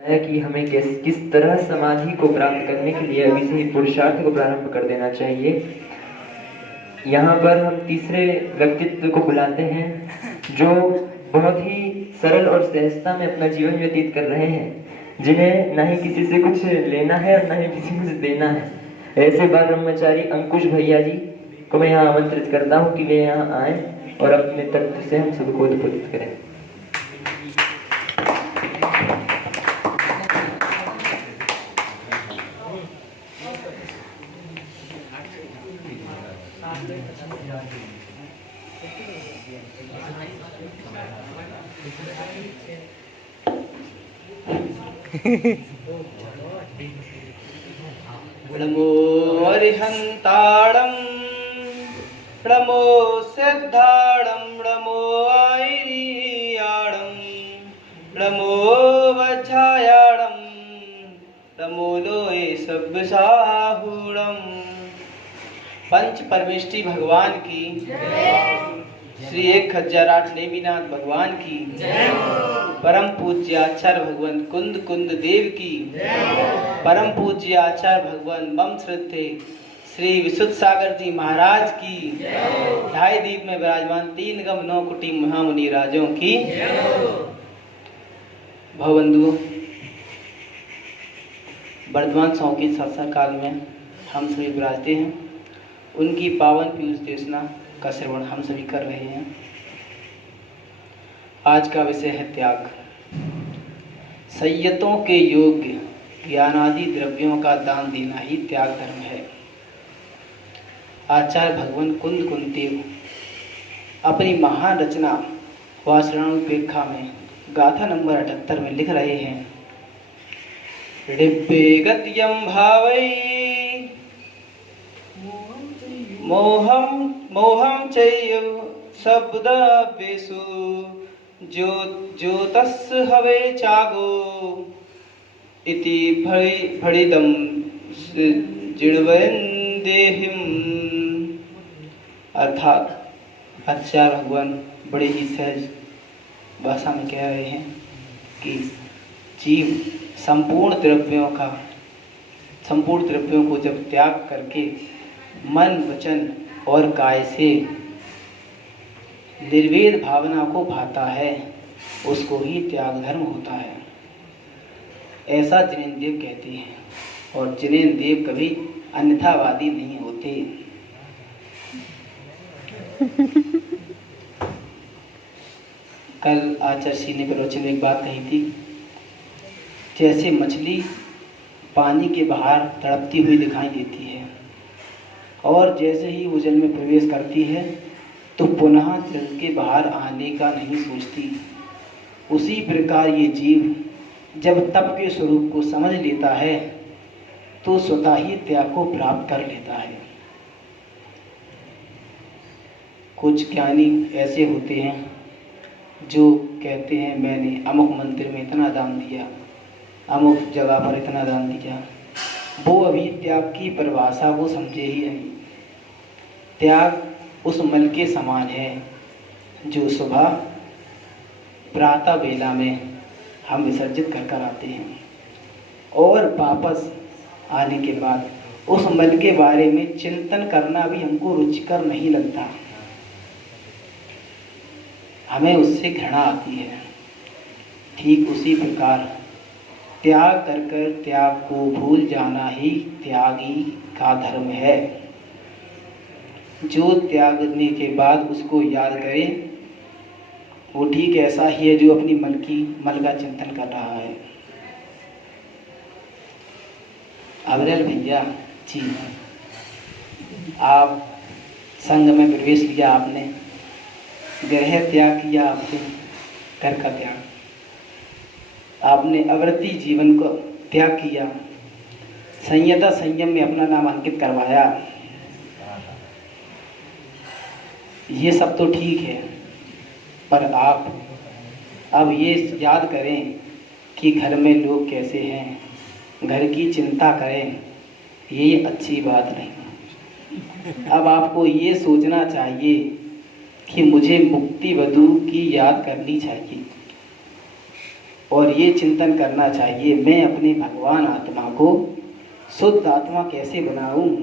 है कि हमें किस तरह समाधि को प्राप्त करने के लिए अभी से ही पुरुषार्थ को प्रारंभ कर देना चाहिए। यहाँ पर हम तीसरे व्यक्तित्व को बुलाते हैं जो बहुत ही सरल और सहजता में अपना जीवन व्यतीत कर रहे हैं, जिन्हें न ही किसी से कुछ लेना है और न ही किसी को कुछ देना है। ऐसे बाल ब्रह्मचारी अंकुश भैया जी को मैं यहाँ आमंत्रित करता हूँ कि वे यहाँ आए और अपने तत्व से हम सबको उद्बोधित करें। नमो अरिहंताणं नमो सिद्धाणं नमो आयरियाणं नमो वज्रायाणं नमो लोए सब्बसाहुणं। पंच परमेष्टि भगवान की श्री 1008 नेमिनाथ भगवान की परम पूज्य आचार्य भगवान कुंद कुंद देव की परम पूज्य आचार्य भगवान मम श्रद्धे श्री विशुद्ध सागर जी महाराज की ढाई दीप में विराजमान 3 गम 9 कुटी महामुनि राजों की भवबंधु। वर्तमान संगीत सत्संग काल में हम सभी विराजते हैं, उनकी पावन पीयूष देशना का श्रवण हम सभी कर रहे हैं। आज का विषय है त्याग। संयतों के योग्य ज्ञानादि द्रव्यों का दान देना ही त्याग धर्म है। आचार्य भगवान कुंद कुंद देव अपनी महान रचना वासनानुपेक्षा में गाथा नंबर 78 में लिख रहे हैं, ऋभ्ये गत्यं भावै मोहं चैव शब्दावेषु ज्योतस् हवे चागो इति भणिदं जिण्वन्देहिम्। अर्थात आचार्य भगवान बड़े ही सहज भाषा में कह रहे हैं कि जीव संपूर्ण द्रव्यों को जब त्याग करके मन वचन और काय से निर्वेद भावना को भाता है, उसको ही त्याग धर्म होता है। ऐसा जिनेन्द्र देव कहते हैं, और जिनेन्द्र देव कभी अन्यथावादी नहीं होते। कल आचार्य श्री ने प्रवचन में एक बात कही थी, जैसे मछली पानी के बाहर तड़पती हुई दिखाई देती है और जैसे ही वो जल में प्रवेश करती है तो पुनः जल के बाहर आने का नहीं सोचती, उसी प्रकार ये जीव जब तप के स्वरूप को समझ लेता है तो स्वतः ही त्याग को प्राप्त कर लेता है। कुछ ज्ञानी ऐसे होते हैं जो कहते हैं मैंने अमुक मंदिर में इतना दान दिया, अमुक जगह पर इतना दान दिया, वो अभी त्याग की परिभाषा को समझे ही नहीं। त्याग उस मल के समान है जो सुबह प्रातः बेला में हम विसर्जित कर कर आते हैं और वापस आने के बाद उस मल के बारे में चिंतन करना भी हमको रुचिकर नहीं लगता, हमें उससे घृणा आती है। ठीक उसी प्रकार त्याग कर कर त्याग को भूल जाना ही त्यागी का धर्म है। जो त्यागने के बाद उसको याद करे वो ठीक ऐसा ही है जो अपनी मल का चिंतन कर रहा है। अवरेल भैया जी, आप संघ में प्रवेश किया, आपने ग्रह त्याग किया, आपने घर का त्याग, आपने अवृत्ति जीवन को त्याग किया, संयता संयम में अपना नाम अंकित करवाया, ये सब तो ठीक है, पर आप अब ये याद करें कि घर में लोग कैसे हैं, घर की चिंता करें, ये अच्छी बात नहीं। अब आपको ये सोचना चाहिए कि मुझे मुक्ति वधू की याद करनी चाहिए। और ये चिंतन करना चाहिए, मैं अपने भगवान आत्मा को शुद्ध आत्मा कैसे बनाऊं,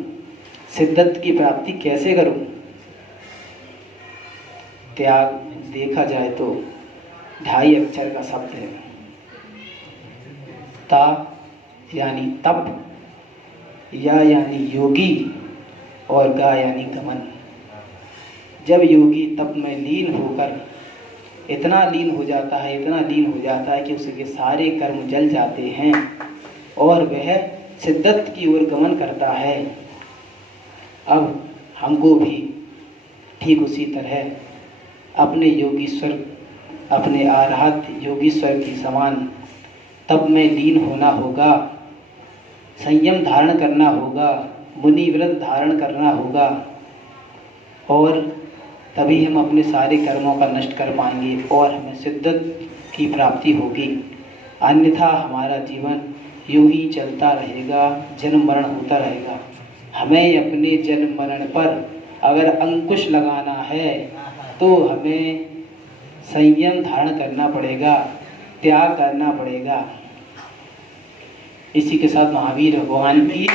सिद्धत की प्राप्ति कैसे करूं। त्याग देखा जाए तो 2.5 अक्षर का शब्द है। ता यानी तप, या यानी योगी, और गा यानी गमन। जब योगी तप में लीन होकर इतना लीन हो जाता है, इतना लीन हो जाता है कि उसके सारे कर्म जल जाते हैं और वह सिद्धत की ओर गमन करता है। अब हमको भी ठीक उसी तरह अपने योगीश्वर, अपने आराध्य योगीश्वर की समान तप में लीन होना होगा, संयम धारण करना होगा, मुनि व्रत धारण करना होगा, और तभी हम अपने सारे कर्मों का नष्ट कर पाएंगे और हमें सिद्धत की प्राप्ति होगी। अन्यथा हमारा जीवन यूं ही चलता रहेगा, जन्म मरण होता रहेगा। हमें अपने जन्म मरण पर अगर अंकुश लगाना है तो हमें संयम धारण करना पड़ेगा, त्याग करना पड़ेगा। इसी के साथ महावीर भगवान की